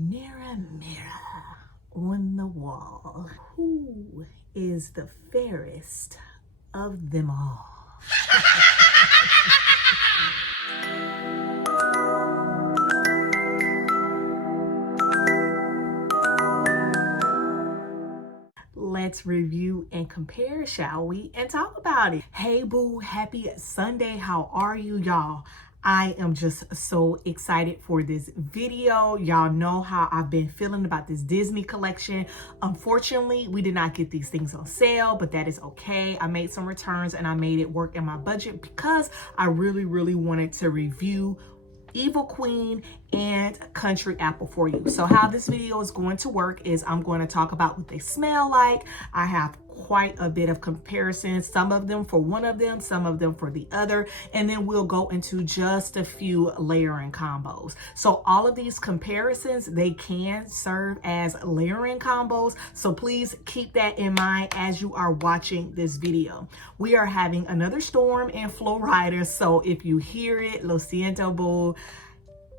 Mirror, mirror on the wall, who is the fairest of them all? Let's review and compare, shall we? And talk about it. Hey boo, happy Sunday. How are you, y'all? I am just so excited for this video. Y'all know how I've been feeling about this Disney collection. Unfortunately, we did not get these things on sale, but that is okay. I made some returns and I made it work in my budget because I really wanted to review Evil Queen and Country Apple for you. So how this video is going to work is I'm going to talk about what they smell like. I have quite a bit of comparisons, some of them for one of them, some of them for the other, and then we'll go into just a few layering combos. So all of these comparisons, they can serve as layering combos, so please keep that in mind as you are watching this video. We are having another storm in Florida, so if you hear it, lo siento boo,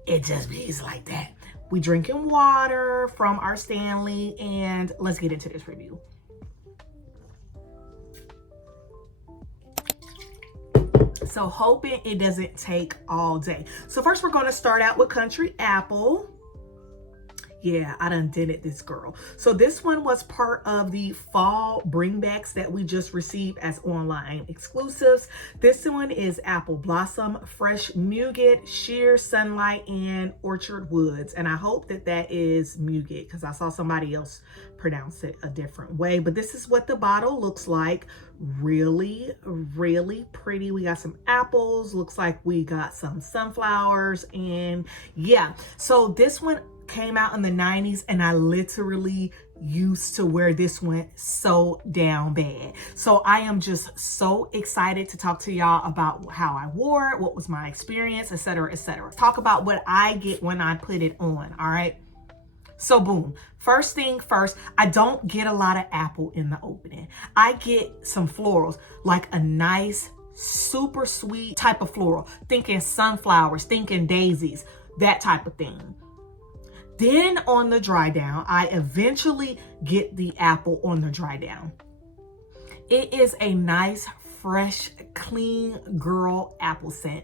it just is like that. We drinking water from our Stanley, and let's get into this review. So hoping it doesn't take all day. So first we're going to start out with Country Apple. Yeah, I done did it, this girl. So this one was part of the fall bringbacks that we just received as online exclusives. This one is Apple Blossom, Fresh Nougat, Sheer Sunlight, and Orchard Woods. And I hope that that is Nougat because I saw somebody else pronounce it a different way. But this is what the bottle looks like. Really pretty. We got some apples. Looks like we got some sunflowers. And yeah, so this one came out in the 90s and I literally used to wear this one so down bad. So I am just so excited to talk to y'all about how I wore it, what was my experience, etc. Talk about what I get when I put it on. All right, so boom, first thing first, I don't get a lot of apple in the opening. I get some florals, like a nice super sweet type of floral, thinking sunflowers, thinking daisies, that type of thing. Then on the dry down, I eventually get the apple on the dry down. It is a nice, fresh, clean girl apple scent.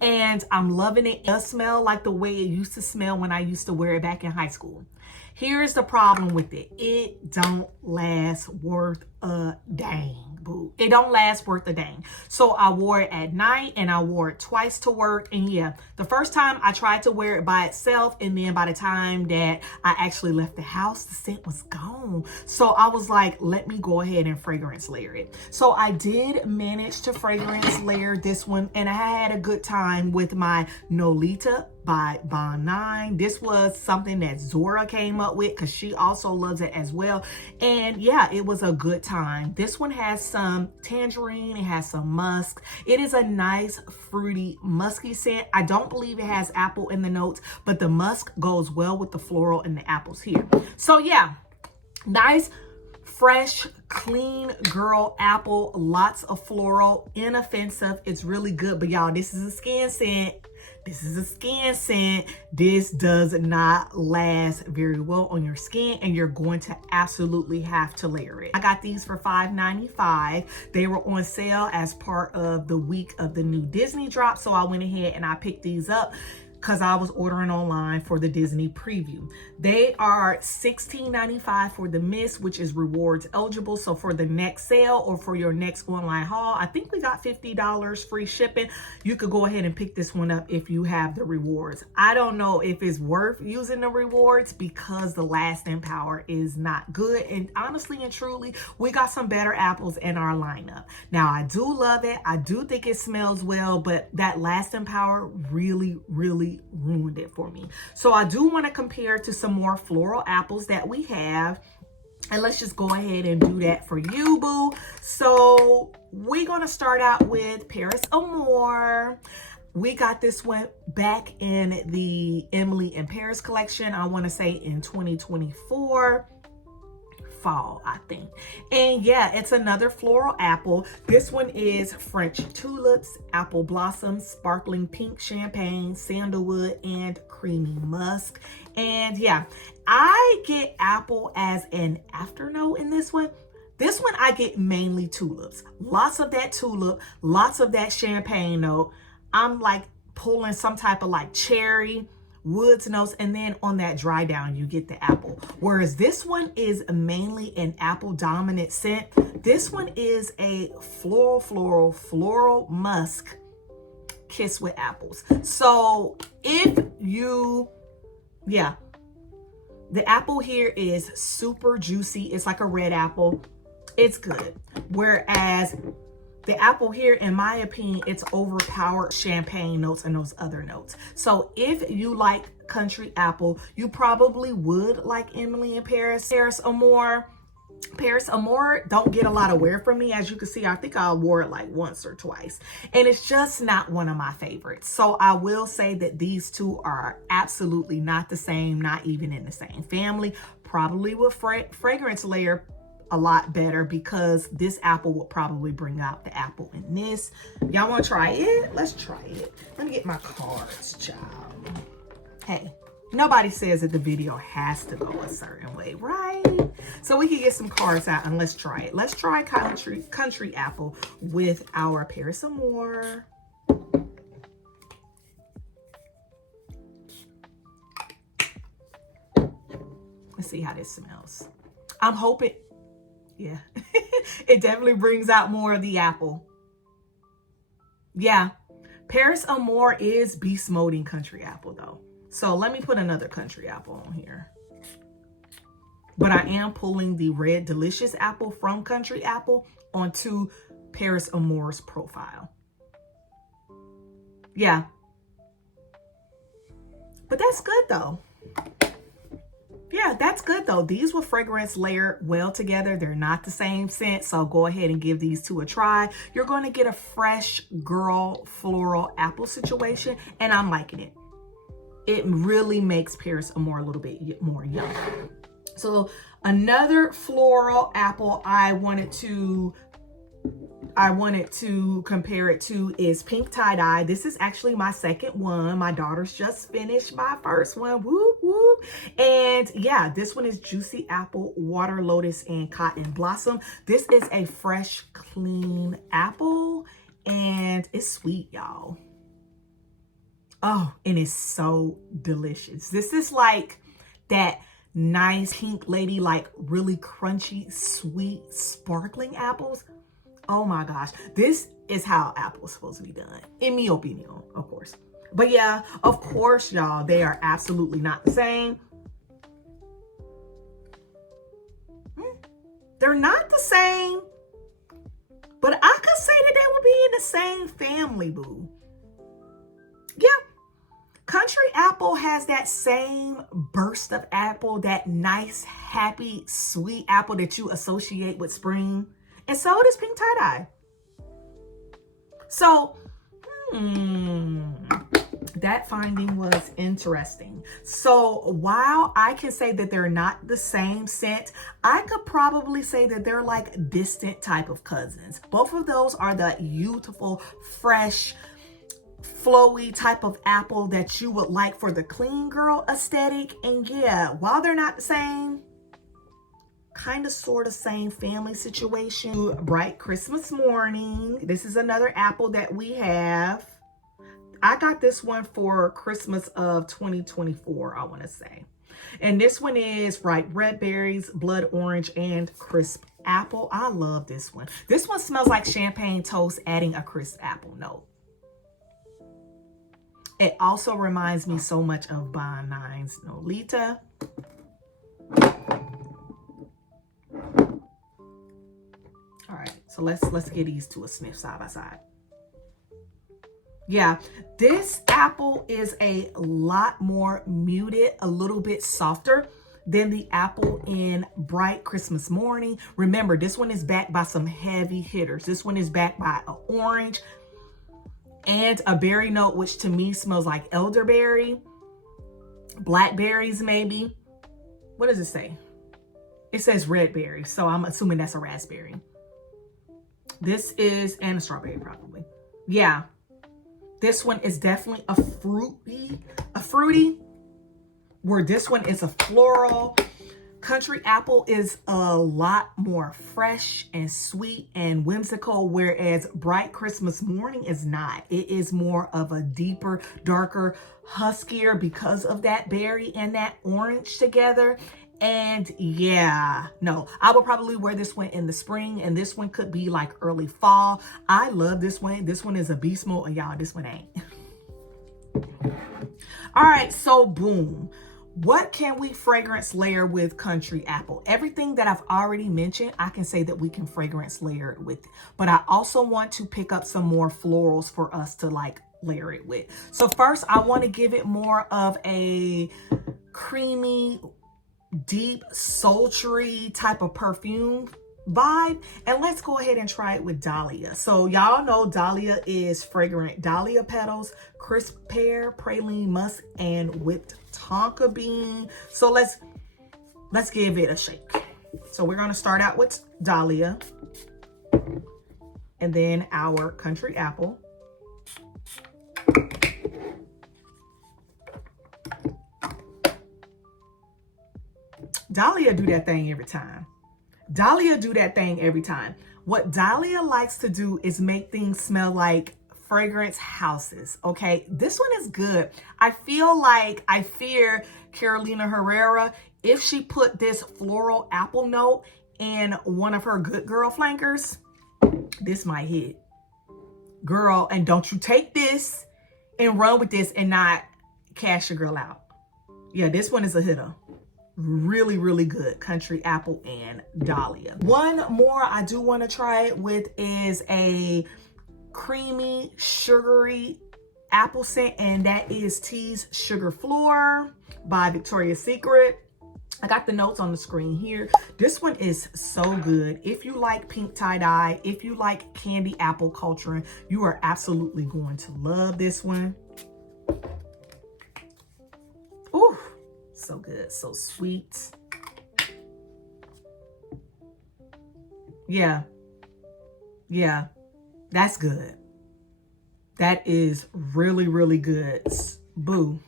And I'm loving it. It does smell like the way it used to smell when I used to wear it back in high school. Here's the problem with it. It don't last worth a dang. Boo. It don't last worth a dang. So I wore it at night and I wore it twice to work. And yeah, the first time I tried to wear it by itself, and then by the time that I actually left the house, the scent was gone. So I was like, let me go ahead and fragrance layer it. So I did manage to fragrance layer this one, and I had a good time with my Nolita by Bond 9. This was something that Zora came up with because she also loves it as well. And yeah, it was a good time. This one has some tangerine, it has some musk. It is a nice fruity musky scent. I don't believe it has apple in the notes, but the musk goes well with the floral and the apples here. So yeah, nice fresh, clean girl apple, lots of floral, inoffensive. It's really good. But y'all, this is a skin scent. This is a skin scent. This does not last very well on your skin, and you're going to absolutely have to layer it. I got these for $5.95. They were on sale as part of the week of the new Disney drop, so I went ahead and I picked these up because I was ordering online for the Disney preview. They are $16.95 for the mist, which is rewards eligible. So for the next sale or for your next online haul, I think we got $50 free shipping. You could go ahead and pick this one up if you have the rewards. I don't know if it's worth using the rewards because the lasting power is not good. And honestly and truly, we got some better apples in our lineup. Now, I do love it. I do think it smells well, but that lasting power really ruined it for me. So I do want to compare to some more floral apples that we have, and let's just go ahead and do that for you, boo. So we're gonna start out with Paris Amour. We got this one back in the Emily in Paris collection, I want to say in 2024. fall, I think. And yeah, it's another floral apple. This one is French tulips, apple blossoms, sparkling pink champagne, sandalwood, and creamy musk. And yeah, I get apple as an afternote in this one. This one I get mainly tulips. Lots of that tulip, lots of that champagne note. I'm like pulling some type of like cherry, woods notes, and then on that dry down you get the apple. Whereas this one is mainly an apple dominant scent. This one is a floral musk kiss with apples. So if you, yeah, the apple here is super juicy. It's like a red apple. It's good. Whereas the apple here, in my opinion, it's overpowered champagne notes and those other notes. So if you like country apple, you probably would like Emily in Paris. Paris Amour don't get a lot of wear from me. As you can see, I think I wore it like once or twice. And it's just not one of my favorites. So I will say that these two are absolutely not the same, not even in the same family. Probably with fragrance layer a lot better, because this apple will probably bring out the apple in this. Y'all want to try it? Let's try it. Let me get my cards, child. Hey, nobody says that the video has to go a certain way, right? So we can get some cards out and let's try it. Let's try country apple with our Paris Amour. Let's see how this smells. I'm hoping, yeah, it definitely brings out more of the apple. Yeah, Paris Amour is beast moding country apple though. So let me put another country apple on here. But I am pulling the red delicious apple from country apple onto Paris Amour's profile. Yeah. But that's good though. Yeah, that's good though. These will fragrance layer well together. They're not the same scent, so go ahead and give these two a try. You're going to get a fresh girl floral apple situation, and I'm liking it. It really makes Paris Amour a little bit more younger. So another floral apple I wanted to compare it to is Pink Tie-Dye. This is actually my second one. My daughter's just finished my first one. Whoop, whoop. And yeah, this one is Juicy Apple, Water Lotus, and Cotton Blossom. This is a fresh, clean apple, and it's sweet, y'all. Oh, and it's so delicious. This is like that nice pink lady, like really crunchy, sweet, sparkling apples. Oh my gosh, this is how apple's supposed to be done, in my opinion, of course. But yeah, of course, y'all, they are absolutely not the same. They're not the same, but I could say that they would be in the same family, boo. Yeah. Country apple has that same burst of apple, that nice, happy, sweet apple that you associate with spring. And so does Pink Tie-Dye. So, that finding was interesting. So while I can say that they're not the same scent, I could probably say that they're like distant type of cousins. Both of those are the beautiful, fresh, flowy type of apple that you would like for the clean girl aesthetic. And yeah, while they're not the same, kind of sort of same family situation. Bright Christmas Morning. This is another apple that we have. I got this one for Christmas of 2024, I want to say. And this one is ripe red berries, blood orange, and crisp apple. I love this one. This one smells like champagne toast, adding a crisp apple note. It also reminds me so much of Bon 9's Nolita. All right, so let's get these two a sniff side by side. Yeah, this apple is a lot more muted, a little bit softer than the apple in Bright Christmas Morning. Remember, this one is backed by some heavy hitters. This one is backed by an orange and a berry note, which to me smells like elderberry, blackberries maybe. What does it say? It says red berry, so I'm assuming that's a raspberry. This is, and a strawberry probably. Yeah. This one is definitely a fruity, where this one is a floral. Country apple is a lot more fresh and sweet and whimsical, whereas Bright Christmas Morning is not. It is more of a deeper, darker, huskier because of that berry and that orange together. And yeah, no, I would probably wear this one in the spring, and this one could be like early fall. I love this one. This one is a beast mode, and y'all, this one ain't. All right, so boom. What can we fragrance layer with Country Apple? Everything that I've already mentioned, I can say that we can fragrance layer it with. But I also want to pick up some more florals for us to like layer it with. So first, I want to give it more of a creamy, deep, sultry type of perfume vibe. And let's go ahead and try it with Dahlia. So y'all know Dahlia is fragrant Dahlia petals, crisp pear, praline musk, and whipped tonka bean. So let's give it a shake. So we're going to start out with Dahlia and then our Country Apple. Dahlia do that thing every time. Dahlia do that thing every time. What Dahlia likes to do is make things smell like fragrance houses. Okay, this one is good. I fear Carolina Herrera, if she put this floral apple note in one of her Good Girl flankers, this might hit. Girl, and don't you take this and run with this and not cash your girl out. Yeah, this one is a hitter. Really, really good. Country Apple and Dahlia. One more I do want to try it with is a creamy, sugary apple scent, and that is Tease Sugar Floor by Victoria's Secret. I got the notes on the screen here. This one is so good. If you like pink tie-dye, if you like candy apple culturing, you are absolutely going to love this one. Ooh. So good, so sweet. Yeah, that's good. That is really, really good. Boo.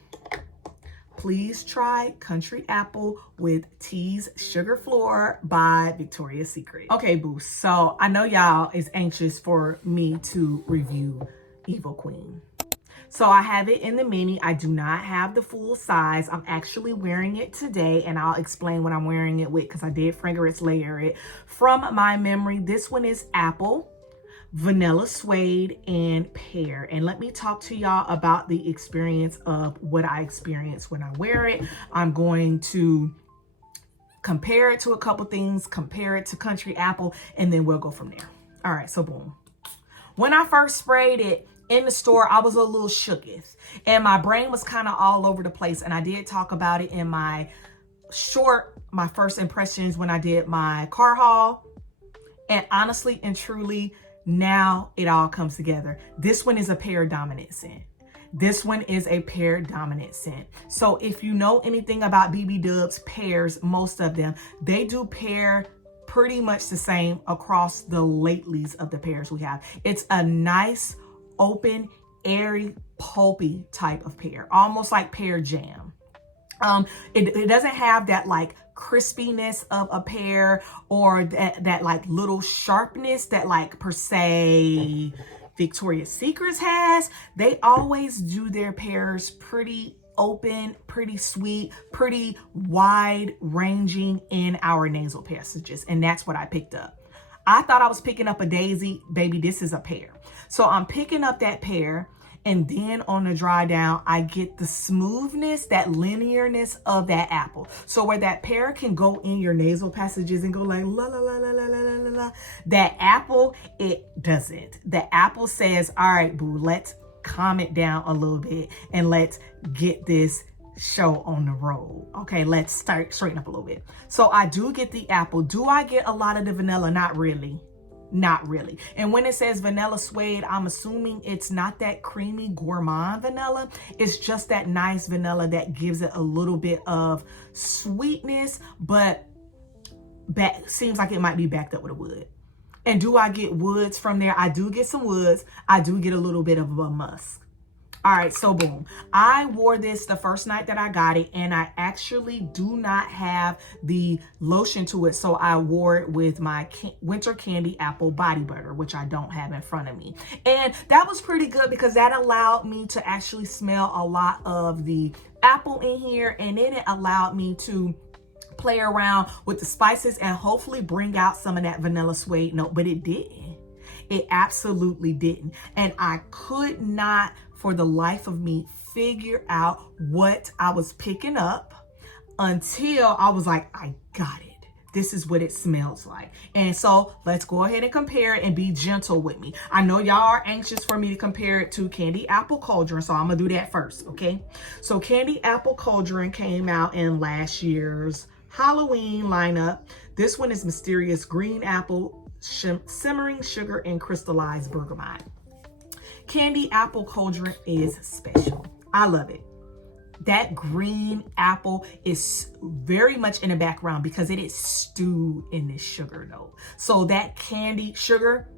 Please try Country Apple with Tease Sugar Floor by Victoria's Secret. Okay, boo. So I know y'all is anxious for me to review Evil Queen. So I have it in the mini. I do not have the full size. I'm actually wearing it today, and I'll explain what I'm wearing it with because I did fragrance layer it. From my memory, this one is apple, vanilla suede, and pear. And let me talk to y'all about the experience of what I experience when I wear it. I'm going to compare it to a couple things, compare it to Country Apple, and then we'll go from there. All right, so boom. When I first sprayed it in the store, I was a little shooketh and my brain was kind of all over the place. And I did talk about it in my first impressions when I did my car haul. And honestly and truly, now it all comes together. This one is a pear dominant scent. This one is a pear dominant scent. So if you know anything about BBW's pears, most of them, they do pear pretty much the same across the latelys of the pears we have. It's a nice, open, airy, pulpy type of pear, almost like pear jam. It doesn't have that like crispiness of a pear or that like little sharpness that like per se Victoria's Secret has. They always do their pears pretty open, pretty sweet, pretty wide ranging in our nasal passages, and that's what I picked up. I thought I was picking up a daisy. Baby, this is a pear. So I'm picking up that pear, and then on the dry down, I get the smoothness, that linearness of that apple. So where that pear can go in your nasal passages and go like la la la la la la la la, that apple, it doesn't. The apple says, all right, boo, let's calm it down a little bit and let's get this show on the road. Okay, let's straighten up a little bit. So I do get the apple. Do I get a lot of the vanilla? Not really. Not really. And when it says vanilla suede, I'm assuming it's not that creamy gourmand vanilla. It's just that nice vanilla that gives it a little bit of sweetness, but seems like it might be backed up with a wood. And do I get woods from there? I do get some woods. I do get a little bit of a musk. All right, so boom. I wore this the first night that I got it, and I actually do not have the lotion to it. So I wore it with my winter candy apple body butter, which I don't have in front of me. And that was pretty good because that allowed me to actually smell a lot of the apple in here. And then it allowed me to play around with the spices and hopefully bring out some of that vanilla suede note, but it didn't. It absolutely didn't. And I could not for the life of me figure out what I was picking up until I was like, I got it. This is what it smells like. And so let's go ahead and compare it and be gentle with me. I know y'all are anxious for me to compare it to Candy Apple Cauldron, so I'm gonna do that first, okay? So Candy Apple Cauldron came out in last year's Halloween lineup. This one is Mysterious Green Apple, Simmering Sugar, and Crystallized Bergamot. Candy Apple Cauldron is special. I love it. That green apple is very much in the background because it is stewed in this sugar note. So that candy sugar,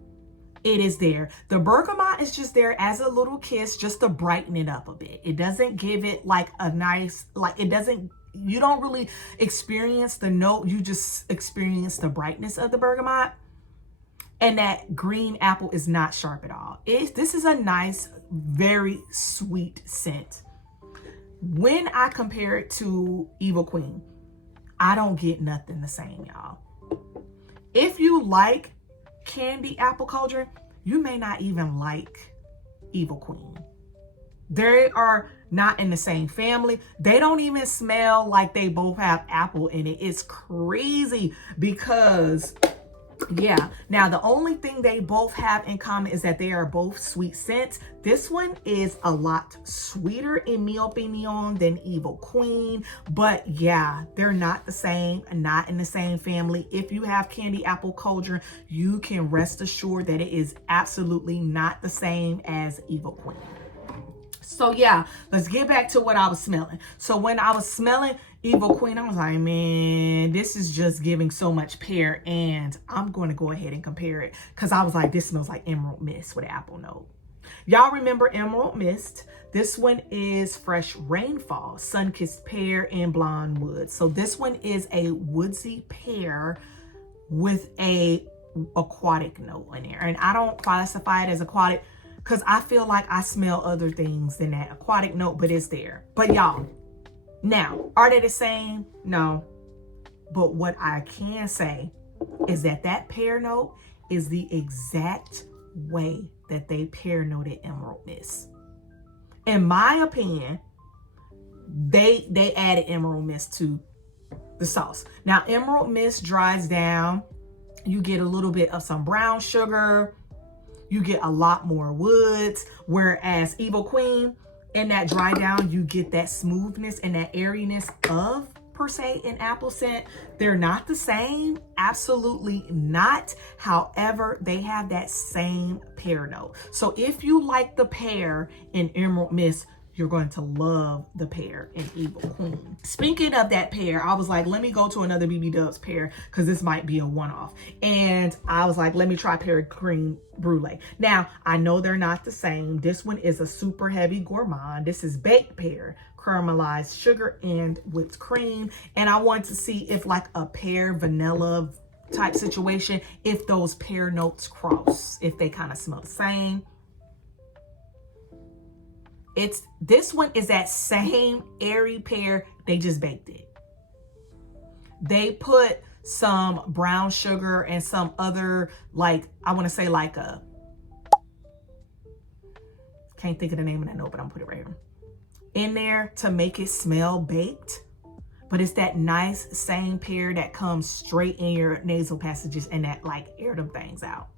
it is there. The bergamot is just there as a little kiss just to brighten it up a bit. It doesn't give it like a nice, like it doesn't, you don't really experience the note. You just experience the brightness of the bergamot. And that green apple is not sharp at all. This is a nice, very sweet scent. When I compare it to Evil Queen, I don't get nothing the same, y'all. If you like Candy Apple Cauldron, you may not even like Evil Queen. They are not in the same family. They don't even smell like they both have apple in it. It's crazy because... yeah, now the only thing they both have in common is that they are both sweet scents. This one is a lot sweeter in my opinion than Evil Queen, but yeah, they're not the same, not in the same family. If you have Candy Apple Cauldron, you can rest assured that it is absolutely not the same as Evil Queen. So yeah, let's get back to what I was smelling. So when I was smelling Evil Queen, I was like, man, this is just giving so much pear. And I'm going to go ahead and compare it because I was like, this smells like Emerald Mist with apple note. Y'all remember Emerald Mist? This one is Fresh Rainfall, Sun-Kissed Pear, and Blonde Wood. So this one is a woodsy pear with a aquatic note in there. And I don't classify it as aquatic because I feel like I smell other things than that aquatic note, but it's there. But y'all, now, are they the same? No. But what I can say is that that pear note is the exact way that they pear noted Emerald Mist. In my opinion, they added Emerald Mist to the sauce. Now, Emerald Mist dries down. You get a little bit of some brown sugar. You get a lot more woods, whereas Evil Queen, in that dry down, you get that smoothness and that airiness of, per se, an apple scent. They're not the same, absolutely not. However, they have that same pear note. So if you like the pear in Emerald Mist, you're going to love the pear in Evil Queen. Speaking of that pear, I was like, let me go to another BBW's pear because this might be a one-off. And I was like, let me try pear cream brulee. Now, I know they're not the same. This one is a super heavy gourmand. This is baked pear, caramelized sugar, and whipped cream. And I wanted to see if like a pear vanilla type situation, if those pear notes cross, if they kind of smell the same. This one is that same airy pear. They just baked it. They put some brown sugar and some other, like, I want to say like a, can't think of the name of that note, but I'm gonna put it right here in there to make it smell baked. But it's that nice same pear that comes straight in your nasal passages and that like air them things out.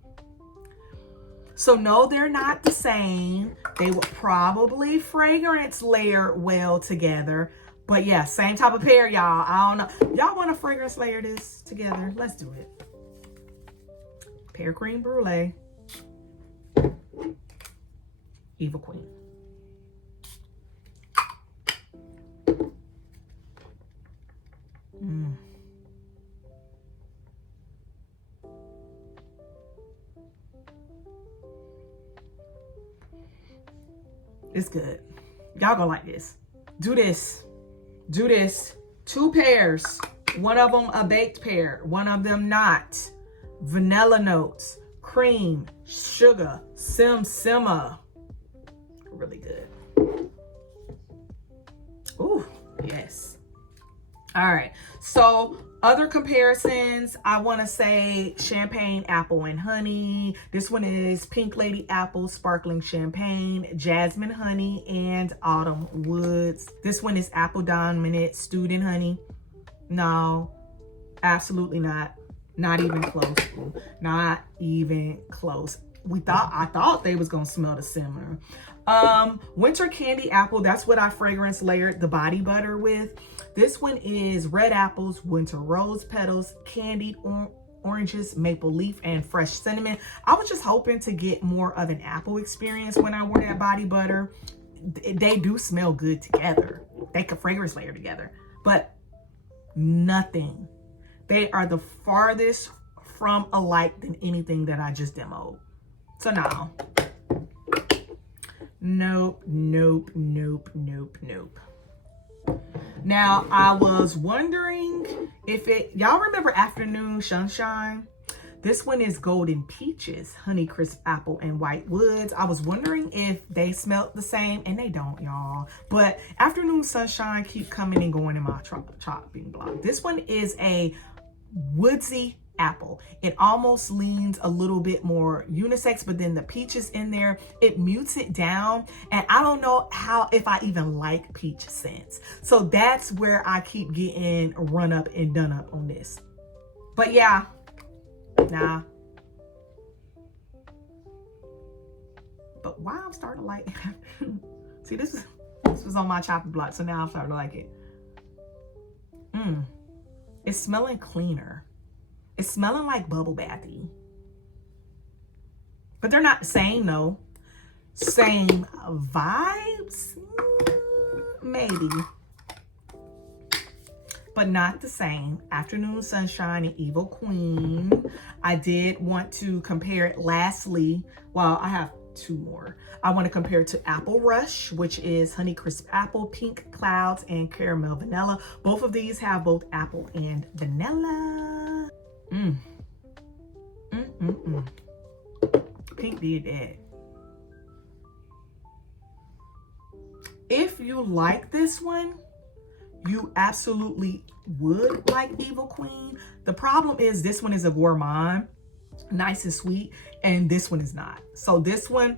So no, they're not the same. They will probably fragrance layer well together. But yeah, same type of pear, y'all. I don't know. Y'all want to fragrance layer this together? Let's do it. Pear cream brulee. Evil Queen. It's good. Y'all gonna like this. Do this. Do this. 2 pairs. One of them a baked pear. One of them not. Vanilla notes. Cream. Sugar. Simma. Really good. Ooh, yes. All right. So other comparisons, I want to say champagne, apple, and honey. This one is pink lady apple, sparkling champagne, jasmine honey, and autumn woods. This one is apple dominant, stewed in honey. No, absolutely not. Not even close. Not even close. I thought they was gonna smell the similar. Winter candy apple, that's what I fragrance layered the body butter with. This one is red apples, winter rose petals, candied oranges, maple leaf, and fresh cinnamon. I was just hoping to get more of an apple experience when I wore that body butter. They do smell good together. They could fragrance layer together, but nothing. They are the farthest from alike than anything that I just demoed. So no. Nope. Now, I was wondering if y'all remember Afternoon Sunshine? This one is golden peaches, honey crisp apple, and white woods. I was wondering if they smelled the same, and they don't, y'all. But Afternoon Sunshine keep coming and going in my chopping block. This one is a woodsy apple. It almost leans a little bit more unisex, but then the peaches in there, it mutes it down. And I don't know if I even like peach scents. So that's where I keep getting run up and done up on this. But yeah, nah. But why I'm starting to like it? See, this was on my chopping block, so now I'm starting to like it. It's smelling cleaner. It's smelling like bubble bathy. But they're not the same though. Same vibes? Maybe. But not the same. Afternoon Sunshine and Evil Queen. I did want to compare it lastly. Well, I have 2 more. I want to compare it to Apple Rush, which is honey crisp apple, pink clouds, and caramel vanilla. Both of these have both apple and vanilla. Pink did that. If you like this one, you absolutely would like Evil Queen. The problem is this one is a gourmand, nice and sweet, and this one is not. So this one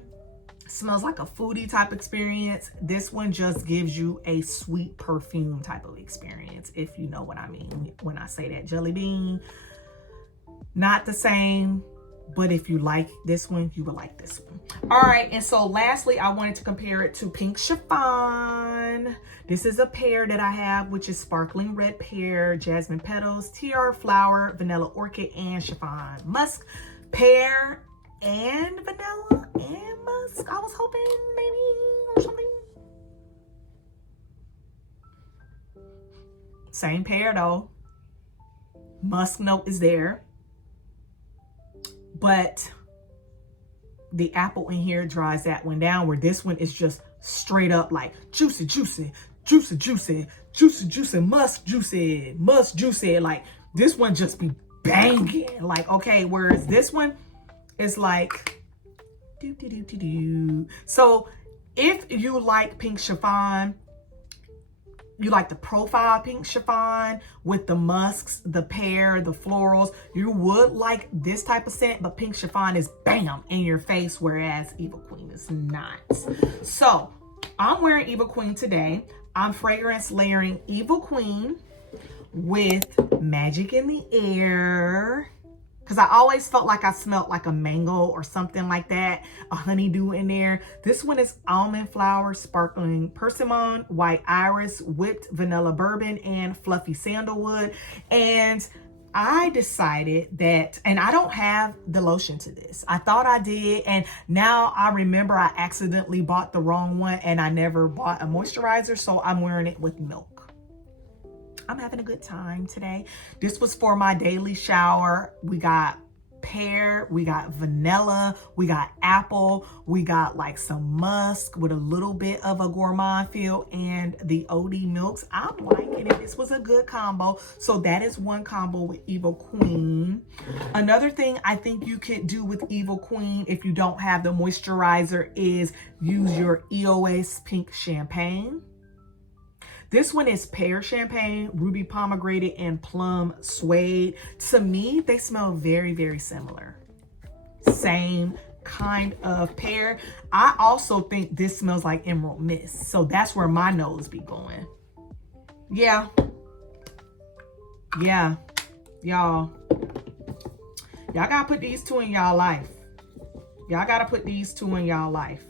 smells like a foodie type experience. This one just gives you a sweet perfume type of experience, if you know what I mean when I say that. Jelly bean, not the same, but if you like this one, you will like this one. All right, and so lastly, I wanted to compare it to Pink Chiffon. This is a pair that I have, which is sparkling red pear, jasmine petals, tiara flower, vanilla orchid, and chiffon musk. Pear and vanilla and musk. I was hoping maybe or something. Same pair though. Musk note is there. But the apple in here dries that one down, where this one is just straight up like juicy, musk juicy. Like this one just be banging. Like, okay, whereas this one is like do. So if you like Pink Chiffon, you like the profile Pink Chiffon with the musks, the pear, the florals, you would like this type of scent, but Pink Chiffon is bam in your face, whereas Evil Queen is not. So I'm wearing Evil Queen today. I'm fragrance layering Evil Queen with Magic in the Air, because I always felt like I smelled like a mango or something like that, a honeydew in there. This one is almond flower, sparkling persimmon, white iris, whipped vanilla bourbon, and fluffy sandalwood. And I decided that, and I don't have the lotion to this. I thought I did, and now I remember I accidentally bought the wrong one and I never bought a moisturizer, so I'm wearing it with milk. I'm having a good time today. This was for my daily shower. We got pear, we got vanilla, we got apple, we got like some musk with a little bit of a gourmand feel, and the OD milks. I'm liking it. This was a good combo. So that is one combo with Evil Queen. Another thing I think you could do with Evil Queen if you don't have the moisturizer is use your EOS Pink Champagne. This one is pear champagne, ruby pomegranate, and plum suede. To me, they smell very, very similar. Same kind of pear. I also think this smells like emerald mist. So that's where my nose be going. Yeah. Yeah. Y'all gotta put these two in y'all life. Y'all gotta put these two in y'all life.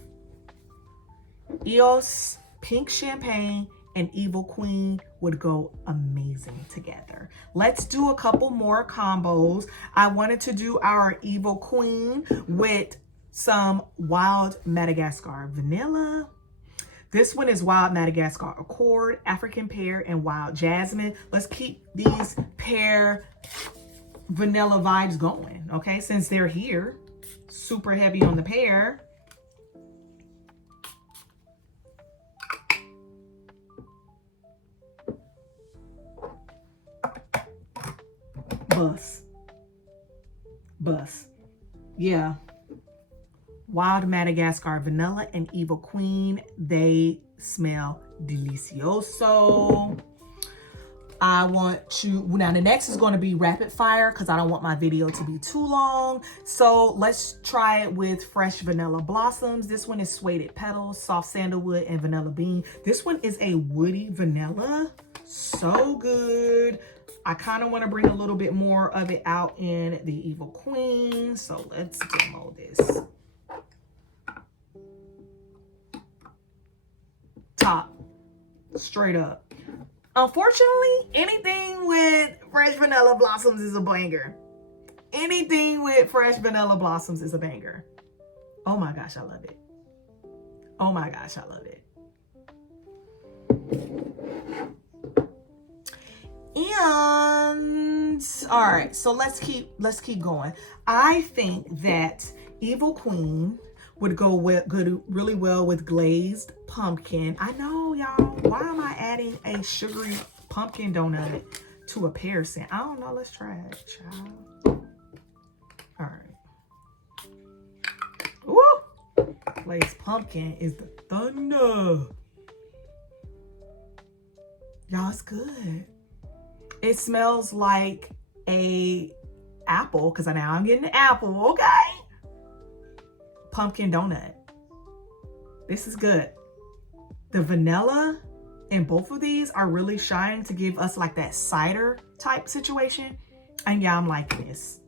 EOS Pink Champagne and Evil Queen would go amazing together. Let's do a couple more combos. I wanted to do our Evil Queen with some Wild Madagascar Vanilla. This one is Wild Madagascar Accord, African Pear, and Wild Jasmine. Let's keep these pear vanilla vibes going, okay? Since they're here, super heavy on the pear. Bus. Yeah. Wild Madagascar Vanilla and Evil Queen. They smell delicioso. I want to, now the next is going to be rapid fire because I don't want my video to be too long. So let's try it with Fresh Vanilla Blossoms. This one is Suede Petals, Soft Sandalwood, and Vanilla Bean. This one is a woody vanilla. So good. I kind of want to bring a little bit more of it out in the Evil Queen. So let's demo this. Top. Straight up. Unfortunately, anything with Fresh Vanilla Blossoms is a banger. Anything with Fresh Vanilla Blossoms is a banger. Oh my gosh, I love it. Oh my gosh, I love it. And all right, so let's keep going. I think that Evil Queen would go really well with glazed pumpkin. I know, y'all. Why am I adding a sugary pumpkin donut to a pear scent? I don't know. Let's try it, child. All right. Woo! Glazed pumpkin is the thunder. Y'all, it's good. It smells like a apple, because now I'm getting an apple, okay? Pumpkin donut. This is good. The vanilla in both of these are really shining to give us like that cider type situation. And yeah, I'm liking this.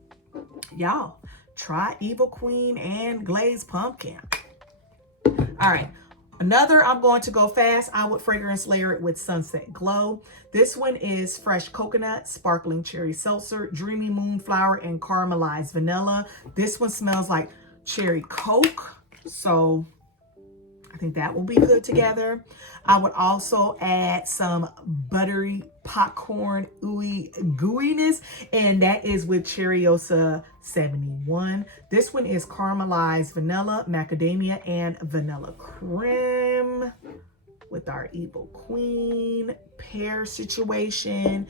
Y'all, try Evil Queen and Glazed Pumpkin. All right. Another, I'm going to go fast. I would fragrance layer it with Sunset Glow. This one is Fresh Coconut, Sparkling Cherry Seltzer, Dreamy Moonflower, and Caramelized Vanilla. This one smells like cherry Coke. So I think that will be good together. I would also add some buttery popcorn ooey gooiness, and that is with Cherryosa 71. This one is Caramelized Vanilla, Macadamia, and Vanilla Creme with our Evil Queen pear situation.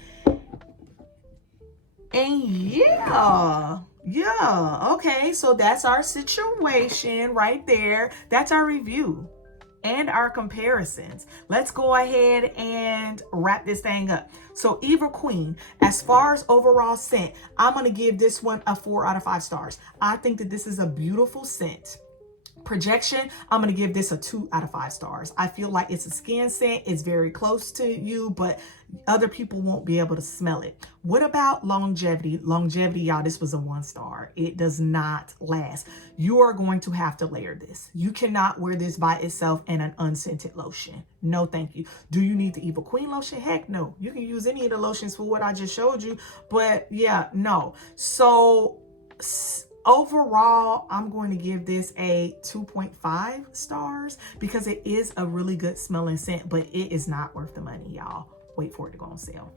And yeah, okay, so that's our situation right there. That's our review and our comparisons. Let's go ahead and wrap this thing up. So Evil Queen, as far as overall scent, I'm gonna give this one a 4 out of 5 stars. I think that this is a beautiful scent. Projection, I'm going to give this a 2 out of 5 stars. I feel like it's a skin scent. It's very close to you, but other people won't be able to smell it. What about longevity? Longevity, y'all, this was a 1 star. It does not last. You are going to have to layer this. You cannot wear this by itself in an unscented lotion. No, thank you. Do you need the Evil Queen lotion? Heck no. You can use any of the lotions for what I just showed you, but yeah, no. So overall, I'm going to give this a 2.5 stars because it is a really good smelling scent, but it is not worth the money, y'all. Wait for it to go on sale.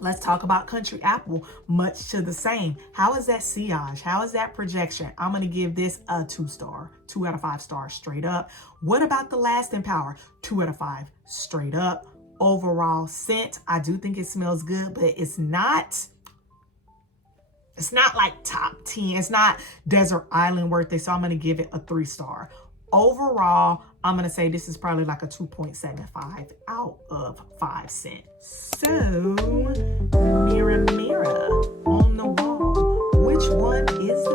Let's talk about Country Apple, much to the same. How is that sillage? How is that projection? I'm going to give this a 2-star, 2 out of 5 stars straight up. What about the lasting power? 2 out of 5 straight up. Overall scent, I do think it smells good, but it's not like top 10. It's not Desert Island worth it. So I'm going to give it a 3-star. Overall, I'm going to say this is probably like a 2.75 out of 5 scent. So, mirror, mirror on the wall, which one is